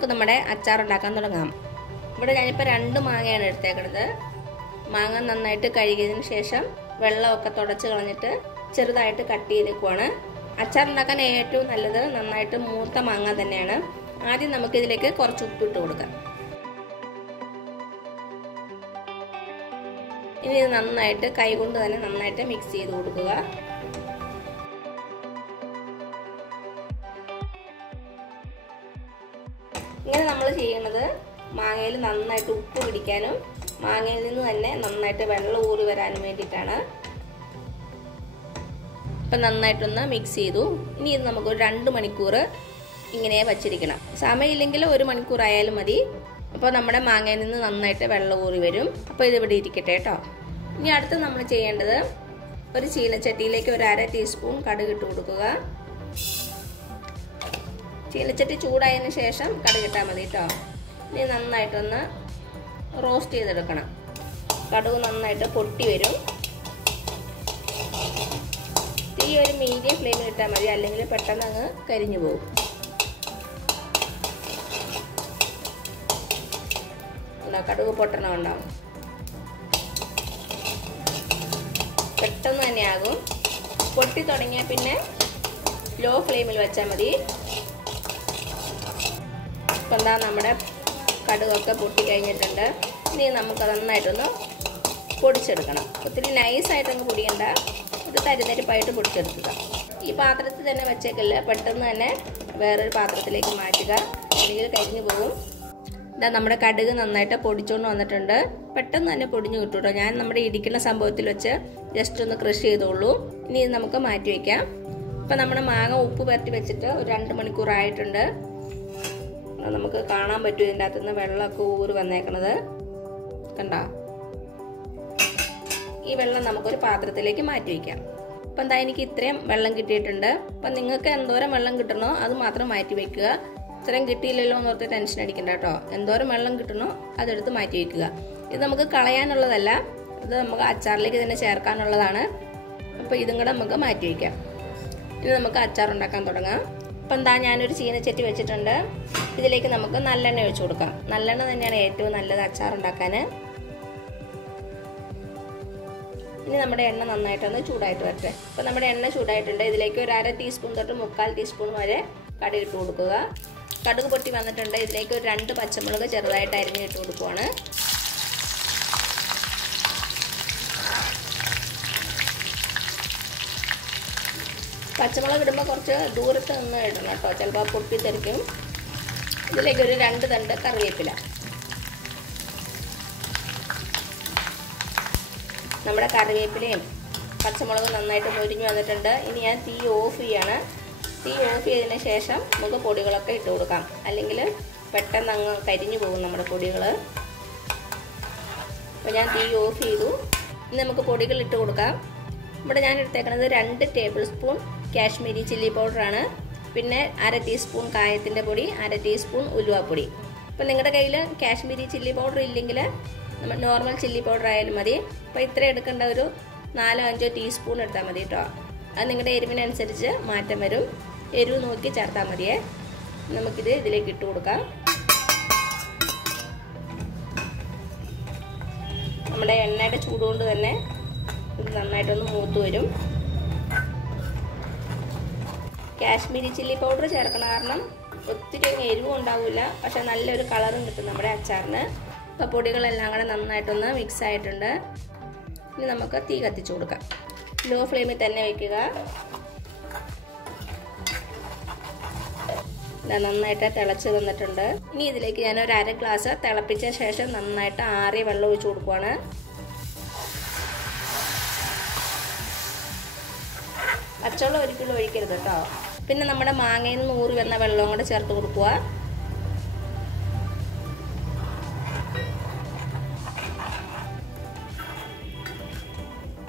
നമുക്ക് നമ്മുടെ അച്ചാർ ഉണ്ടാക്കാൻ തുടങ്ങാം. ഇവിടെ ഞാനിപ്പോൾ 2 മാങ്ങയാണ് എടുത്തേക്കുന്നത്. മാങ്ങ നന്നായിട്ട് കഴുകിയതിന് ശേഷം വെള്ളമൊക്കെ തുടച്ച് കളഞ്ഞിട്ട് ചെറുതായിട്ട് കട്ട് ചെയ്തേക്കുവാണ്. അച്ചാർ ഉണ്ടാക്കാൻ ഏറ്റവും നല്ലത് നന്നായിട്ട് മൂത്ത മാങ്ങ തന്നെയാണ്. ആദ്യം നമുക്കിതിലേക്ക് കുറച്ച് ഉപ്പിട്ട് കൊടുക്കാം. ഇനി ഇത് നന്നായിട്ട് കൈകൊണ്ട് തന്നെ നന്നായിട്ട് മിക്സ് ചെയ്ത് കൊടുക്കുക. ഇങ്ങനെ നമ്മൾ ചെയ്യുന്നത് മാങ്ങയിൽ നന്നായിട്ട് ഉപ്പ് പിടിക്കാനും മാങ്ങയിൽ നിന്ന് തന്നെ നന്നായിട്ട് വെള്ളം ഊറി വരാനും വേണ്ടിയിട്ടാണ്. ഇപ്പം നന്നായിട്ടൊന്ന് മിക്സ് ചെയ്തു. ഇനി ഇത് നമുക്ക് 2 മണിക്കൂർ ഇങ്ങനെ വച്ചിരിക്കണം. സമയമില്ലെങ്കിൽ 1 മണിക്കൂർ ആയാലും മതി. അപ്പോൾ നമ്മുടെ മാങ്ങയിൽ നിന്ന് നന്നായിട്ട് വെള്ളം ഊറി വരും. അപ്പോൾ ഇതിവിടെ ഇരിക്കട്ടെ കേട്ടോ. ഇനി അടുത്ത് നമ്മൾ ചെയ്യേണ്ടത് ഒരു ചീനച്ചട്ടിയിലേക്ക് 1/2 ടീസ്പൂൺ കടുക് ഇട്ട് കൊടുക്കുക. ചീനച്ചട്ടി ചൂടായതിന് ശേഷം കടുക് ഇട്ടാൽ മതി കേട്ടോ. ഇനി നന്നായിട്ടൊന്ന് റോസ്റ്റ് ചെയ്തെടുക്കണം. കടുക് നന്നായിട്ട് പൊട്ടി വരും. തീ ഒരു മീഡിയം ഫ്ലെയിമിൽ ഇട്ടാൽ മതി, അല്ലെങ്കിൽ പെട്ടെന്ന് അങ്ങ് കരിഞ്ഞു പോകും. കടുക് പൊട്ടണം ഉണ്ടാവും. പെട്ടെന്ന് തന്നെ ആകും. പൊട്ടി തുടങ്ങിയാൽ പിന്നെ ലോ ഫ്ലെയിമിൽ വെച്ചാൽ മതി. ഇപ്പം എന്താ നമ്മുടെ കടുകൊക്കെ പൊട്ടി കഴിഞ്ഞിട്ടുണ്ട്. ഇനി നമുക്ക് നന്നായിട്ടൊന്ന് പൊടിച്ചെടുക്കണം. ഒത്തിരി നൈസായിട്ടൊന്ന് പൊടിയണ്ട, ഇത് തരിതരിപ്പായിട്ട് പൊടിച്ചെടുക്കുക. ഈ പാത്രത്തിൽ തന്നെ വെച്ചേക്കല്ല, പെട്ടെന്ന് തന്നെ വേറൊരു പാത്രത്തിലേക്ക് മാറ്റുക, അല്ലെങ്കിൽ കരിഞ്ഞു പോകും. ഇതാ നമ്മുടെ കടുക് നന്നായിട്ട് പൊടിച്ചുകൊണ്ട് വന്നിട്ടുണ്ട്. പെട്ടെന്ന് തന്നെ പൊടിഞ്ഞു കിട്ടും കേട്ടോ. ഞാൻ നമ്മുടെ ഇടിക്കുന്ന സംഭവത്തിൽ വെച്ച് ജസ്റ്റ് ഒന്ന് ക്രഷ് ചെയ്തോളൂ. ഇനി ഇത് നമുക്ക് മാറ്റി വയ്ക്കാം. ഇപ്പം നമ്മുടെ മാങ്ങ ഉപ്പ് പുരട്ടി വെച്ചിട്ട് ഒരു 2 മണിക്കൂർ ആയിട്ടുണ്ട്. നമുക്ക് കാണാൻ പറ്റും ഇതിൻ്റെ അകത്തുനിന്ന് വെള്ളമൊക്കെ ഊറി വന്നേക്കണത് കണ്ടോ. ഈ വെള്ളം നമുക്കൊരു പാത്രത്തിലേക്ക് മാറ്റി വയ്ക്കാം. അപ്പം എന്താ എനിക്ക് ഇത്രയും വെള്ളം കിട്ടിയിട്ടുണ്ട്. അപ്പം നിങ്ങൾക്ക് എന്തോരം വെള്ളം കിട്ടണോ അത് മാത്രം മാറ്റി വയ്ക്കുക. ഇത്രയും കിട്ടിയില്ലല്ലോ എന്ന് ഓർത്ത് ടെൻഷൻ അടിക്കണ്ട കേട്ടോ. എന്തോരം വെള്ളം കിട്ടണോ അതെടുത്ത് മാറ്റി വയ്ക്കുക. ഇത് നമുക്ക് കളയാനുള്ളതല്ല, ഇത് നമുക്ക് അച്ചാറിലേക്ക് തന്നെ ചേർക്കാനുള്ളതാണ്. അപ്പോൾ ഇതും കൂടെ നമുക്ക് മാറ്റി വയ്ക്കാം. ഇനി നമുക്ക് അച്ചാർ ഉണ്ടാക്കാൻ തുടങ്ങാം. അപ്പം എന്താ ഞാനൊരു ചീനച്ചട്ടി വെച്ചിട്ടുണ്ട്. ഇതിലേക്ക് നമുക്ക് നല്ലെണ്ണ ഒഴിച്ചു കൊടുക്കാം. നല്ലെണ്ണ തന്നെയാണ് ഏറ്റവും നല്ലത് അച്ചാർ ഉണ്ടാക്കാൻ. ഇനി നമ്മുടെ എണ്ണ നന്നായിട്ടൊന്ന് ചൂടായിട്ട് വരട്ടെ. അപ്പോൾ നമ്മുടെ എണ്ണ ചൂടായിട്ടുണ്ട്. ഇതിലേക്ക് 1/2 ടീസ്പൂൺ തൊട്ട് 1/4 ടീസ്പൂൺ വരെ കടുക് ഇട്ട് കൊടുക്കുക. കടുക് പൊട്ടി വന്നിട്ടുണ്ട്. ഇതിലേക്ക് ഒരു 2 പച്ചമുളക് ചെറുതായിട്ട് അരിഞ്ഞ് ഇട്ട് കൊടുക്കുവാണ്. പച്ചമുളക് ഇടുമ്പോൾ കുറച്ച് ദൂരത്ത് നിന്ന് ഇടണം കേട്ടോ, ചിലപ്പോൾ പൊട്ടിത്തെറിക്കും. ഇതിലേക്ക് ഒരു 2 തണ്ട് കറിവേപ്പില. നമ്മുടെ കറിവേപ്പിലയും പച്ചമുളകും നന്നായിട്ട് മൊരിഞ്ഞ് വന്നിട്ടുണ്ട്. ഇനി ഞാൻ തീ ഓഫ് ചെയ്യാണ്. തീ ഓഫ് ചെയ്തതിന് ശേഷം നമുക്ക് പൊടികളൊക്കെ ഇട്ട് കൊടുക്കാം, അല്ലെങ്കിൽ പെട്ടെന്ന് അങ്ങ് കരിഞ്ഞു പോകും നമ്മുടെ പൊടികൾ. അപ്പോൾ ഞാൻ തീ ഓഫ് ചെയ്തു. ഇനി നമുക്ക് പൊടികൾ ഇട്ട് കൊടുക്കാം. ഇവിടെ ഞാൻ എടുത്തേക്കുന്നത് 2 ടേബിൾ സ്പൂൺ കാശ്മീരി ചില്ലി പൗഡറാണ്. പിന്നെ 1/2 ടീസ്പൂൺ കായത്തിൻ്റെ പൊടി, 1/2 ടീസ്പൂൺ ഉലുവാപ്പൊടി. അപ്പോൾ നിങ്ങളുടെ കയ്യിൽ കാശ്മീരി ചില്ലി പൗഡർ ഇല്ലെങ്കിൽ നമ്മൾ നോർമൽ ചില്ലി പൗഡർ ആയാലും മതി. അപ്പോൾ ഇത്ര എടുക്കേണ്ട ഒരു 4-5 ടീസ്പൂൺ എടുത്താൽ മതി കേട്ടോ. അത് നിങ്ങളുടെ എരിവിനനുസരിച്ച് മാറ്റം വരും. എരിവ് നോക്കി ചേർത്താൽ മതിയേ. നമുക്കിത് ഇതിലേക്ക് ഇട്ട് കൊടുക്കാം. നമ്മുടെ എണ്ണയുടെ ചൂടുകൊണ്ട് തന്നെ ഇത് നന്നായിട്ടൊന്ന് മൂത്ത് വരും. കാശ്മീരി ചില്ലി പൗഡർ ചേർക്കണ കാരണം ഒത്തിരി എരിവും ഉണ്ടാവില്ല, പക്ഷെ നല്ലൊരു കളറും കിട്ടും നമ്മുടെ അച്ചാറിന്. അപ്പോൾ പൊടികളെല്ലാം കൂടെ നന്നായിട്ടൊന്ന് മിക്സ് ആയിട്ടുണ്ട്. ഇനി നമുക്ക് തീ കത്തിച്ചു കൊടുക്കാം. ലോ ഫ്ലെയിമിൽ തന്നെ വയ്ക്കുക. നന്നായിട്ട് തിളച്ച് വന്നിട്ടുണ്ട്. ഇനി ഇതിലേക്ക് ഞാൻ ഒരു 1/2 ഗ്ലാസ് തിളപ്പിച്ച ശേഷം നന്നായിട്ട് ആറിയ വെള്ളം ഒഴിച്ചു കൊടുക്കുവാണ്. പച്ചവെള്ളം ഒരിക്കലും ഒഴിക്കരുത് കേട്ടോ. പിന്നെ നമ്മുടെ മാങ്ങയിൽ നിന്ന് ഊറി വരുന്ന വെള്ളവും കൂടെ ചേർത്ത് കൊടുക്കുക.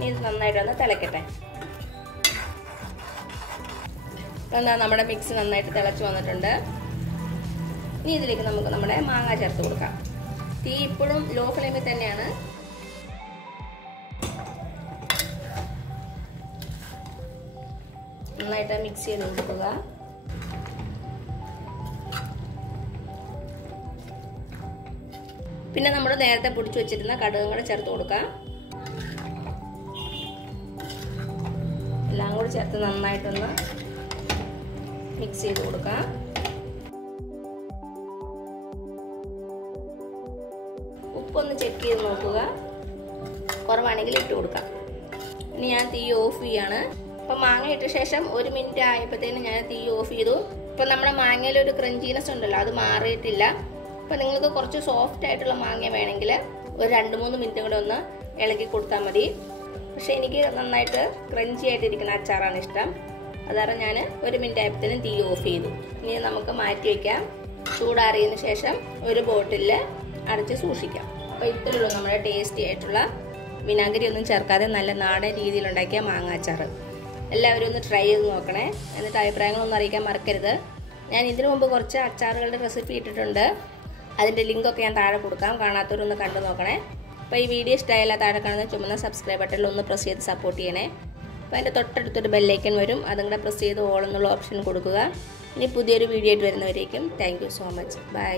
ഇത് നന്നായിട്ടൊന്ന് തിളക്കട്ടെ. എന്താ നമ്മുടെ മിക്സ് നന്നായിട്ട് തിളച്ച് വന്നിട്ടുണ്ട്. ഇനി ഇതിലേക്ക് നമുക്ക് നമ്മുടെ മാങ്ങ ചേർത്ത് കൊടുക്കാം. തീ ഇപ്പോഴും ലോ ഫ്ലെയിമിൽ തന്നെയാണ്. നന്നായിട്ട് മിക്സ് ചെയ്ത് കൊടുക്കുക. പിന്നെ നമ്മൾ നേരത്തെ പൊടിച്ചു വെച്ചിരുന്ന കടുകും കൂടെ ചേർത്ത് കൊടുക്കാം. എല്ലാം കൂടി ചേർത്ത് നന്നായിട്ടൊന്ന് മിക്സ് ചെയ്ത് കൊടുക്കാം. ഉപ്പൊന്ന് ചെക്ക് ചെയ്ത് നോക്കുക, കുറവാണെങ്കിൽ ഇട്ട് കൊടുക്കാം. ഇനി ഞാൻ തീ ഓഫ് ചെയ്യാണ്. അപ്പം മാങ്ങ ഇട്ട ശേഷം 1 മിനിറ്റ് ആയപ്പോഴത്തേനും ഞാൻ തീ ഓഫ് ചെയ്തു. ഇപ്പം നമ്മുടെ മാങ്ങയിലൊരു ക്രഞ്ചിനെസ് ഉണ്ടല്ലോ, അത് മാറിയിട്ടില്ല. അപ്പം നിങ്ങൾക്ക് കുറച്ച് സോഫ്റ്റ് ആയിട്ടുള്ള മാങ്ങ വേണമെങ്കിൽ ഒരു 2-3 മിനിറ്റ് കൂടെ ഒന്ന് ഇളക്കി കൊടുത്താൽ മതി. പക്ഷെ എനിക്ക് നന്നായിട്ട് ക്രഞ്ചി ആയിട്ടിരിക്കുന്ന അച്ചാറാണ് ഇഷ്ടം. അതാണ് ഞാൻ 1 മിനിറ്റ് ആയപ്പോഴത്തേനും തീ ഓഫ് ചെയ്തു. ഇനി നമുക്ക് മാറ്റി വയ്ക്കാം. ചൂടാറിയതിന് ശേഷം ഒരു ബോട്ടിലിൽ അടച്ച് സൂക്ഷിക്കാം. അപ്പോൾ ഇത്രയുള്ളൂ നമ്മുടെ ടേസ്റ്റി ആയിട്ടുള്ള വിനാഗിരി ഒന്നും ചേർക്കാതെ നല്ല നാടൻ രീതിയിലുണ്ടാക്കിയ മാങ്ങ അച്ചാർ. എല്ലാവരും ഒന്ന് ട്രൈ ചെയ്ത് നോക്കണേ. എന്നിട്ട് അഭിപ്രായങ്ങളൊന്നും അറിയിക്കാൻ മറക്കരുത്. ഞാൻ ഇതിനു മുമ്പ് കുറച്ച് അച്ചാറുകളുടെ റെസിപ്പി ഇട്ടിട്ടുണ്ട്. അതിൻ്റെ ലിങ്കൊക്കെ ഞാൻ താഴെ കൊടുക്കാം, കാണാത്തവരൊന്ന് കണ്ടു നോക്കണേ. അപ്പോൾ ഈ വീഡിയോ ഇഷ്ടമായാലും താഴെ കാണുന്ന ചുമന്ന സബ്സ്ക്രൈബ് ബട്ടണിൽ ഒന്ന് പ്രസ് ചെയ്ത് സപ്പോർട്ട് ചെയ്യണേ. അപ്പോൾ അതിൻ്റെ തൊട്ടടുത്തൊരു ബെല്ലൈക്കൻ വരും, അതും കൂടെ പ്രസ് ചെയ്ത് ഓൾ എന്നുള്ള ഓപ്ഷൻ കൊടുക്കുക. ഇനി പുതിയൊരു വീഡിയോ ആയിട്ട് വരുന്നവരേക്കും thank you so much. By.